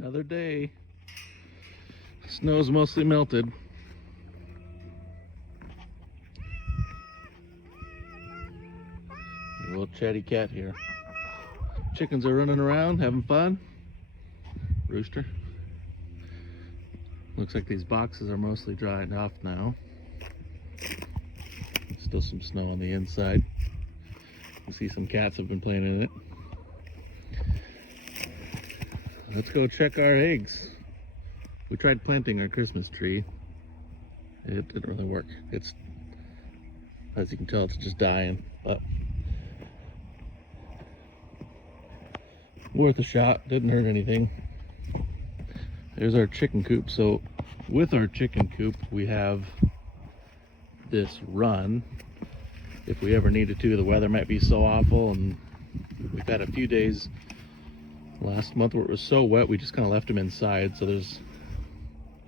Another day. Snow's mostly melted. A little chatty cat here. Chickens are running around, having fun. Rooster. Looks like these boxes are mostly dried off now. Still some snow on the inside. You see some cats have been playing in it. Let's go check our eggs. We tried planting our Christmas tree. It didn't really work. It's, as you can tell, it's just dying, but worth a shot. Didn't hurt anything. There's our chicken coop. So with our chicken coop, we have this run. If we ever needed to, the weather might be so awful, and we've had a few days last month where it was so wet, we just kind of left them inside. So there's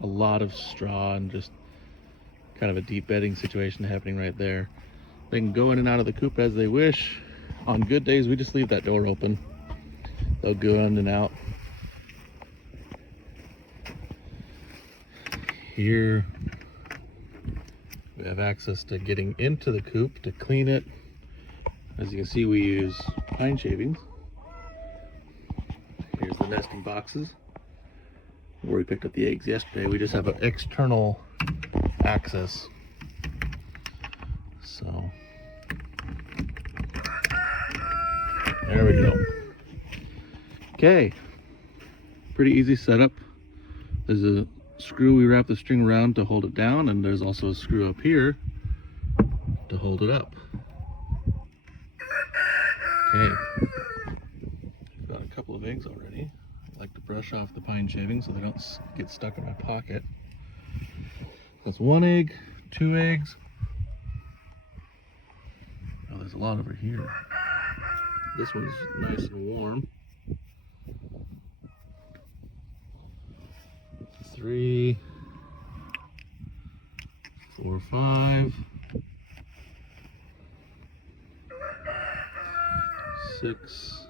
a lot of straw and just kind of a deep bedding situation happening right there. They can go in and out of the coop as they wish. On good days, we just leave that door open. They'll go in and out. Here we have access to getting into the coop to clean it. As you can see, we use pine shavings. Here's the nesting boxes where we picked up the eggs yesterday. We just have an external access. So there we go. Okay, pretty easy setup. There's a screw we wrap the string around to hold it down, and there's also a screw up here to hold it up. Okay, got a couple of eggs already. I like to brush off the pine shavings so they don't get stuck in my pocket. That's one egg, two eggs. Oh, there's a lot over here. This one's nice and warm. 3, 4, 5, 6,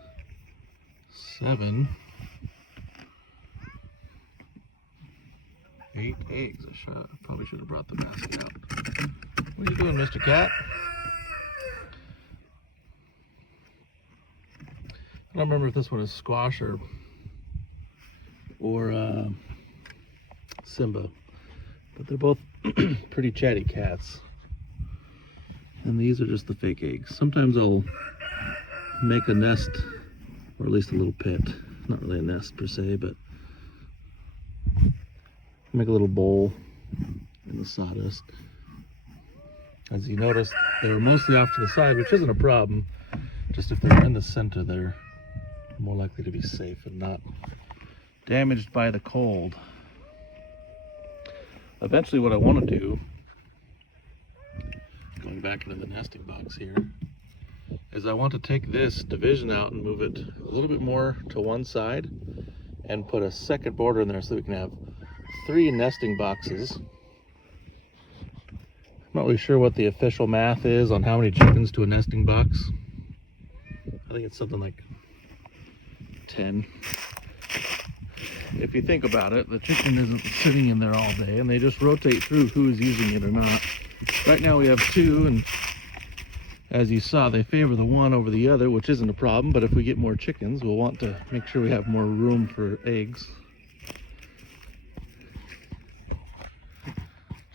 7, 8 eggs. I probably should have brought the basket out. What are you doing, Mr. Cat? I don't remember if this one is Squash or Simba, but they're both pretty chatty cats. And these are just the fake eggs. Sometimes I'll make a nest, or at least a little pit. Not really a nest per se, but make a little bowl in the sawdust. As you notice, they were mostly off to the side, which isn't a problem. Just if they're in the center, they're more likely to be safe and not damaged by the cold. Eventually what I want to do, going back into the nesting box here, is I want to take this division out and move it a little bit more to one side and put a second border in there so we can have 3 nesting boxes. I'm not really sure what the official math is on how many chickens to a nesting box. I think it's something like 10. If you think about it, the chicken isn't sitting in there all day, and they just rotate through who's using it or not. Right now we have 2, and as you saw, they favor the one over the other, which isn't a problem, but if we get more chickens, we'll want to make sure we have more room for eggs.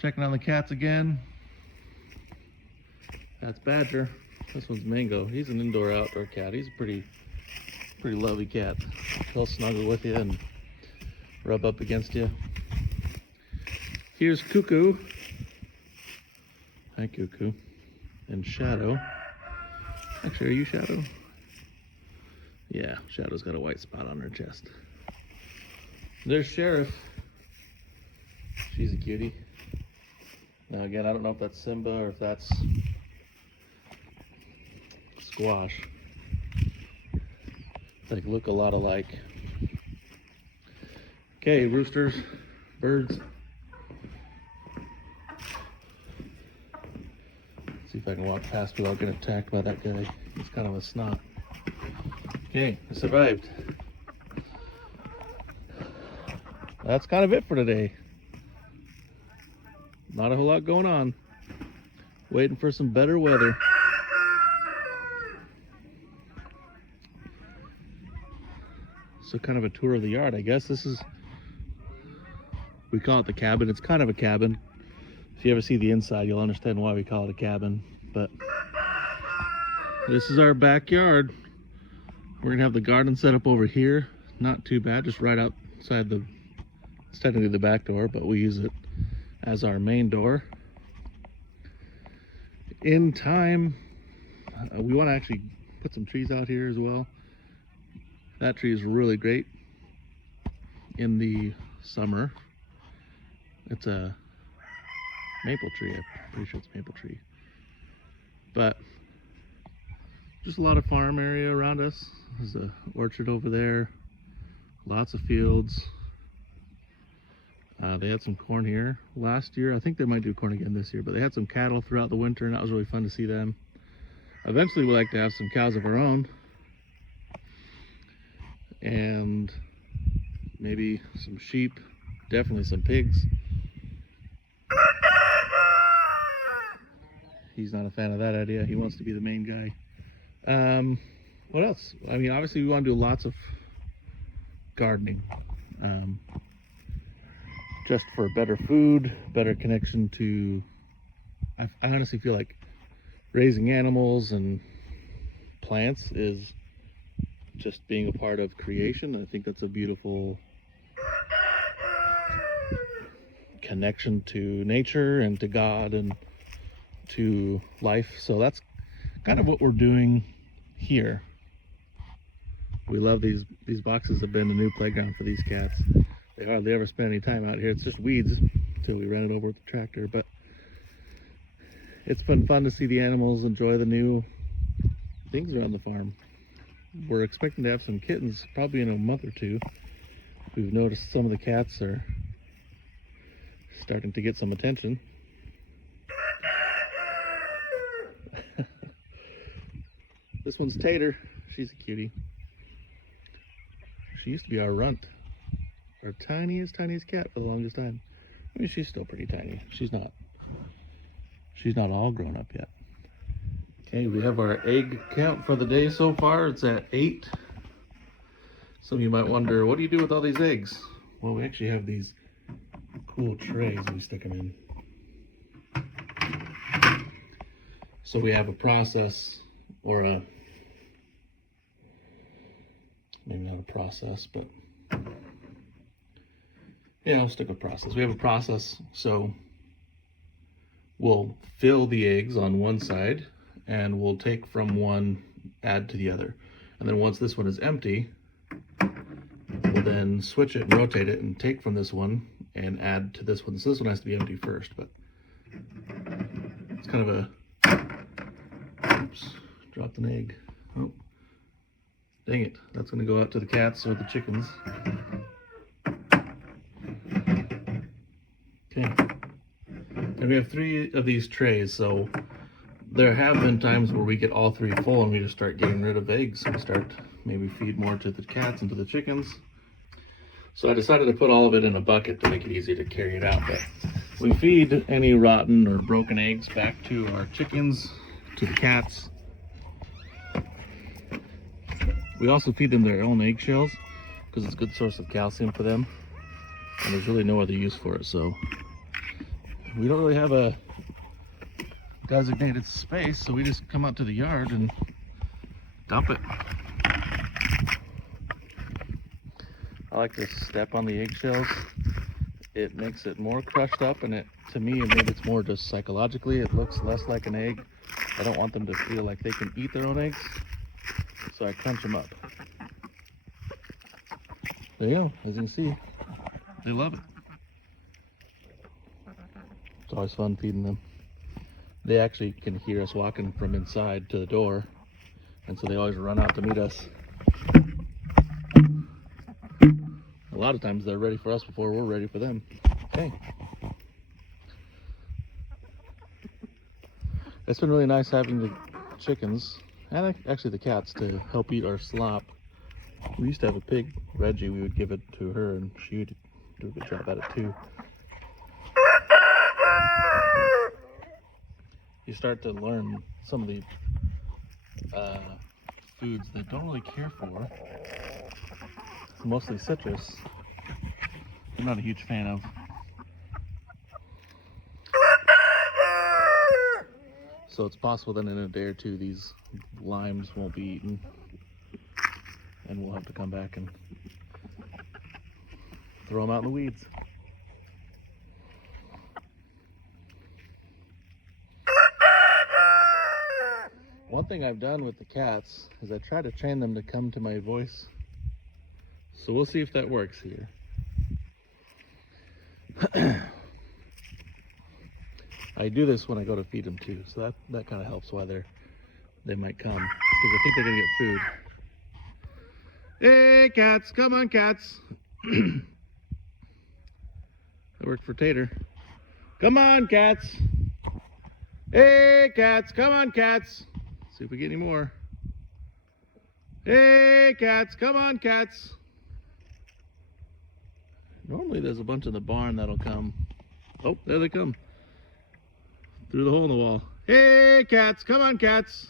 Checking on the cats again. That's Badger. This one's Mango. He's an indoor-outdoor cat. He's a pretty lovely cat. He'll snuggle with you and rub up against you. Here's Cuckoo. Hi, Cuckoo. And Shadow. Actually, are you Shadow? Yeah, Shadow's got a white spot on her chest. There's Sheriff. She's a cutie. Now again, I don't know if that's Simba or if that's Squash. They look a lot alike. Okay, roosters, birds. See if I can walk past without getting attacked by that guy. He's kind of a snot. Okay, I survived. that's kind of it for today. Not a whole lot going on. Waiting for some better weather. So kind of a tour of the yard. I guess this is, we call it the cabin. It's kind of a cabin. If you ever see the inside, you'll understand why we call it a cabin. But this is our backyard. We're gonna have the garden set up over here. Not too bad, just right outside the, it's technically the back door, but we use it as our main door. In time, we want to actually put some trees out here as well. That tree is really great in the summer. It's a maple tree. I'm pretty sure it's a maple tree. But just a lot of farm area around us. There's an orchard over there. Lots of fields. They had some corn here last year. I think they might do corn again this year, but they had some cattle throughout the winter, and that was really fun to see them. Eventually, we like to have some cows of our own, and maybe some sheep, definitely some pigs. He's not a fan of that idea. He wants to be the main guy. What else? I mean, obviously we want to do lots of gardening. Just for better food, better connection to, I honestly feel like raising animals and plants is just being a part of creation. I think that's a beautiful connection to nature and to God and to life. So that's kind of what we're doing here. We love these boxes. Have been a new playground for these cats. They hardly ever spend any time out here. It's just weeds until we ran it over with the tractor. But it's been fun to see the animals enjoy the new things around the farm. We're expecting to have some kittens probably in a month or two. We've noticed some of the cats are starting to get some attention. This one's Tater. She's a cutie. She used to be our runt. Our tiniest cat for the longest time. I mean, she's still pretty tiny. She's not all grown up yet. Okay, we have our egg count for the day so far. It's at 8. Some of you might wonder, what do you do with all these eggs? Well, we actually have these cool trays we stick them in. So we have a process, or a, maybe not a process, but yeah, I'll stick with process. We have a process, so we'll fill the eggs on one side and we'll take from one, add to the other. And then once this one is empty, we'll then switch it and rotate it and take from this one and add to this one. So this one has to be empty first, but it's kind of a, oops, dropped an egg. Oh, dang it. That's gonna go out to the cats or the chickens. Okay, and we have 3 of these trays, so there have been times where we get all 3 full and we just start getting rid of eggs. We start maybe feed more to the cats and to the chickens. So I decided to put all of it in a bucket to make it easy to carry it out. But we feed any rotten or broken eggs back to our chickens, to the cats. We also feed them their own eggshells because it's a good source of calcium for them. And there's really no other use for it, so we don't really have a designated space, so we just come out to the yard and dump it. I like to step on the eggshells. It makes it more crushed up, and to me, maybe it's more just psychologically, it looks less like an egg. I don't want them to feel like they can eat their own eggs, so I crunch them up. There you go, as you can see, they love it. It's always fun feeding them. They actually can hear us walking from inside to the door, and so they always run out to meet us. A lot of times they're ready for us before we're ready for them. Okay. It's been really nice having the chickens, and actually the cats, to help eat our slop. We used to have a pig, Reggie. We would give it to her and she would do a good job at it too. You start to learn some of the foods they don't really care for, mostly citrus. I'm not a huge fan of. So it's possible that in a day or two these limes won't be eaten, and we'll have to come back and throw them out in the weeds. One thing I've done with the cats is I try to train them to come to my voice. So we'll see if that works here. I do this when I go to feed them too, so that kind of helps why they might come, because I think they're gonna get food. Hey cats, come on cats. That worked for Tater. Come on cats. Hey cats, come on cats. See if we get any more. Hey cats, come on cats. Normally there's a bunch in the barn that'll come. Oh, there they come. Through the hole in the wall. Hey cats, come on cats.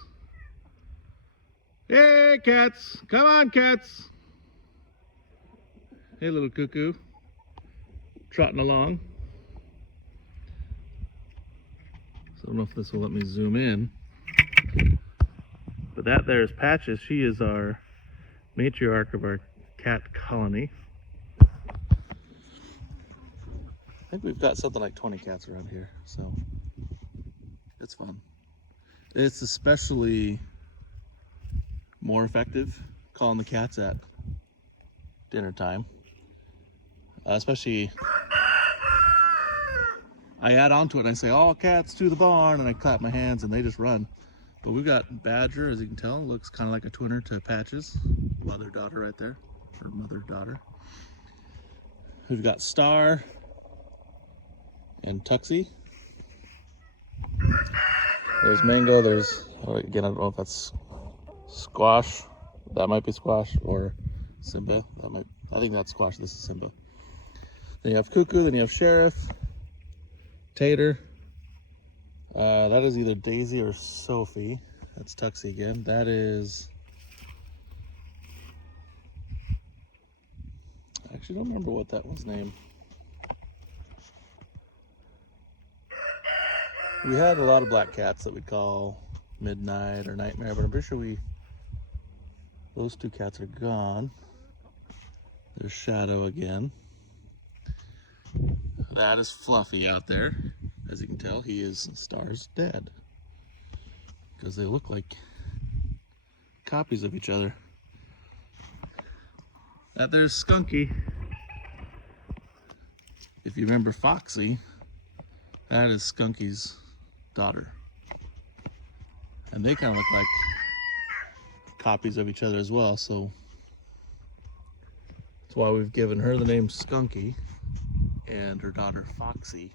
Hey cats, come on cats. Hey little cuckoo. Trotting along. So I don't know if this will let me zoom in. But that there is Patches. She is our matriarch of our cat colony. I think we've got something like 20 cats around here, so it's fun. It's especially more effective calling the cats at dinner time. Especially, I add on to it and I say, all cats to the barn, and I clap my hands and they just run. But we've got Badger, as you can tell, looks kind of like a twinner to Patches. Mother-daughter right there, or mother-daughter. We've got Star and Tuxie. There's Mango, there's, again, I don't know if that's Squash. That might be Squash, or Simba. I think that's Squash, this is Simba. Then you have Cuckoo, then you have Sheriff, Tater. That is either Daisy or Sophie. That's Tuxie again. That is... I actually don't remember what that one's named. We had a lot of black cats that we'd call Midnight or Nightmare, but I'm pretty sure those two cats are gone. There's Shadow again. That is Fluffy out there. As you can tell, he is Star's dad, because they look like copies of each other. That there's Skunky. If you remember Foxy, that is Skunky's daughter. And they kind of look like copies of each other as well, so that's why we've given her the name Skunky and her daughter Foxy.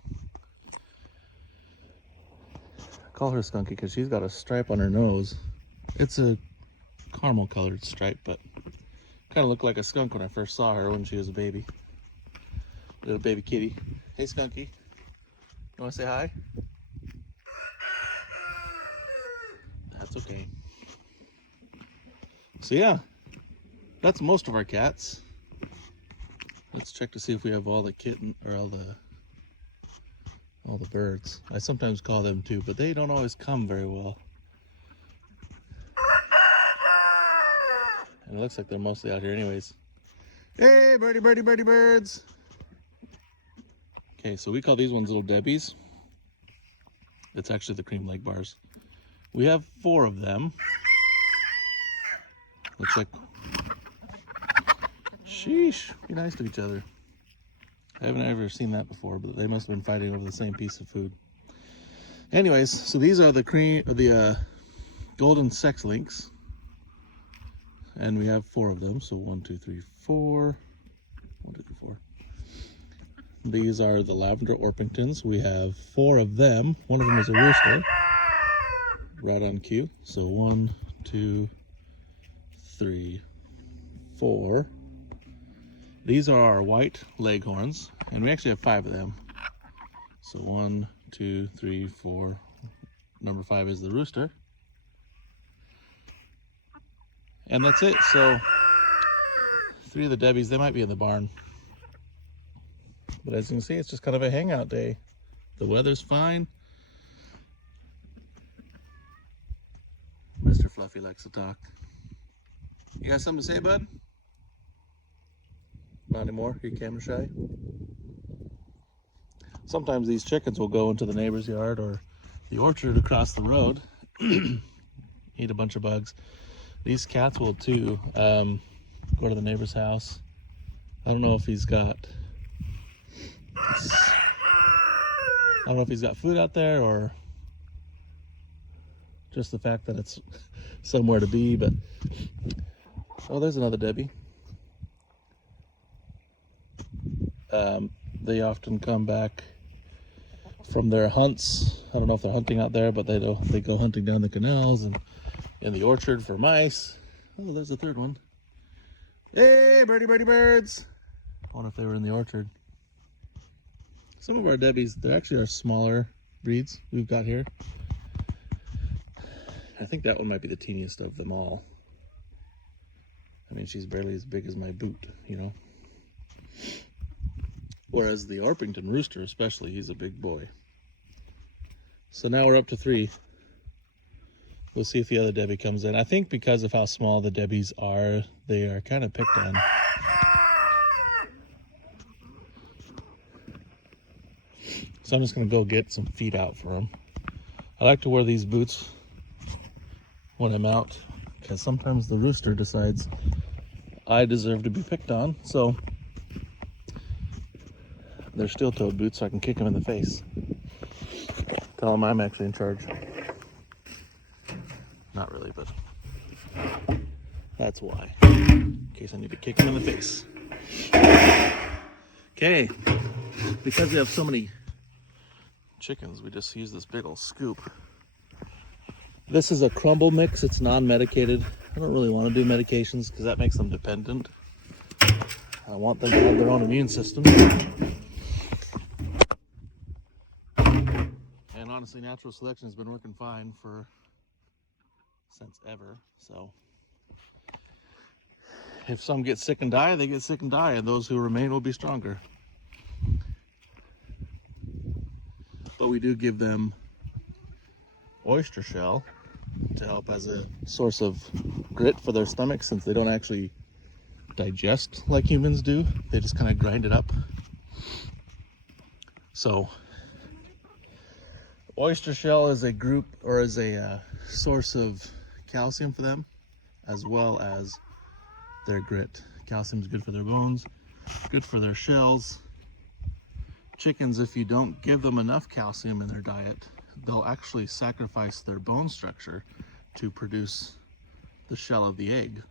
Call her Skunky because she's got a stripe on her nose. It's a caramel colored stripe, but kind of looked like a skunk when I first saw her when she was a baby. Little baby kitty. Hey Skunky, you want to say hi? That's okay. So yeah, that's most of our cats. Let's check to see if we have all the kitten or all the birds. I sometimes call them too, but they don't always come very well. And it looks like they're mostly out here anyways. Hey, birdie, birdie, birdie birds. Okay, so we call these ones Little Debbies. It's actually the cream leg bars. We have 4 of them. Looks like, sheesh, be nice to each other. I haven't ever seen that before, but they must have been fighting over the same piece of food. Anyways, so these are the golden sex links, and we have 4 of them. So 1, 2, 3, 4. 1, 2, 3, 4. These are the Lavender Orpingtons. We have 4 of them. One of them is a rooster, right on cue. So 1, 2, 3, 4. These are our white leghorns, and we actually have 5 of them. So 1, 2, 3, 4. Number 5 is the rooster. And that's it. So 3 of the Debbies, they might be in the barn. But as you can see, it's just kind of a hangout day. The weather's fine. Mr. Fluffy likes to talk. You got something to say, bud? Not anymore? You're camera shy? Sometimes these chickens will go into the neighbor's yard or the orchard across the road, eat a bunch of bugs. These cats will too. Go to the neighbor's house. I don't know if he's got food out there or just the fact that it's somewhere to be, but oh, there's another Debbie. They often come back from their hunts. I don't know if they're hunting out there, but they go hunting down the canals and in the orchard for mice. Oh, there's the third one. Hey, birdie birds. I wonder if they were in the orchard. Some of our Debbies, they're actually our smaller breeds we've got here. I think that one might be the teeniest of them all. I mean, she's barely as big as my boot, you know. Whereas the Orpington rooster, especially, he's a big boy. So now we're up to 3. We'll see if the other Debbie comes in. I think because of how small the Debbies are, they are kind of picked on. So I'm just going to go get some feed out for them. I like to wear these boots when I'm out because sometimes the rooster decides I deserve to be picked on. So they're steel-toed boots so I can kick him in the face. Tell him I'm actually in charge. Not really, but that's why. In case I need to kick him in the face. Okay, because we have so many chickens, we just use this big old scoop. This is a crumble mix. It's non-medicated. I don't really want to do medications because that makes them dependent. I want them to have their own immune system. And honestly, natural selection has been working fine since ever. So if some get sick and die, they get sick and die, and those who remain will be stronger. But we do give them oyster shell to help as a source of grit for their stomach, since they don't actually digest like humans do. They just kind of grind it up. So oyster shell is a group, or is a source of calcium for them, as well as their grit. Calcium is good for their bones, good for their shells. Chickens, if you don't give them enough calcium in their diet, they'll actually sacrifice their bone structure to produce the shell of the egg.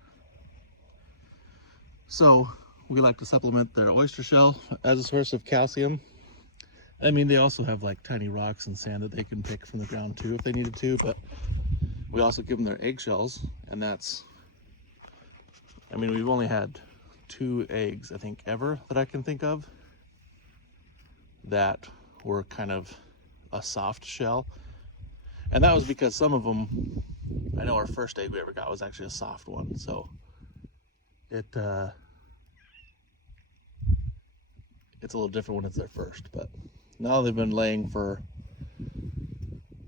So we like to supplement their oyster shell as a source of calcium. I mean, they also have like tiny rocks and sand that they can pick from the ground too if they needed to, but we also give them their eggshells, and that's, I mean, we've only had 2 eggs, I think, ever that I can think of that were kind of a soft shell. And that was because some of them, I know our first egg we ever got was actually a soft one, so it's a little different when it's their first. But now they've been laying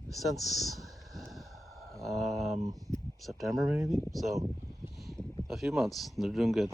since September maybe, so a few months, and they're doing good.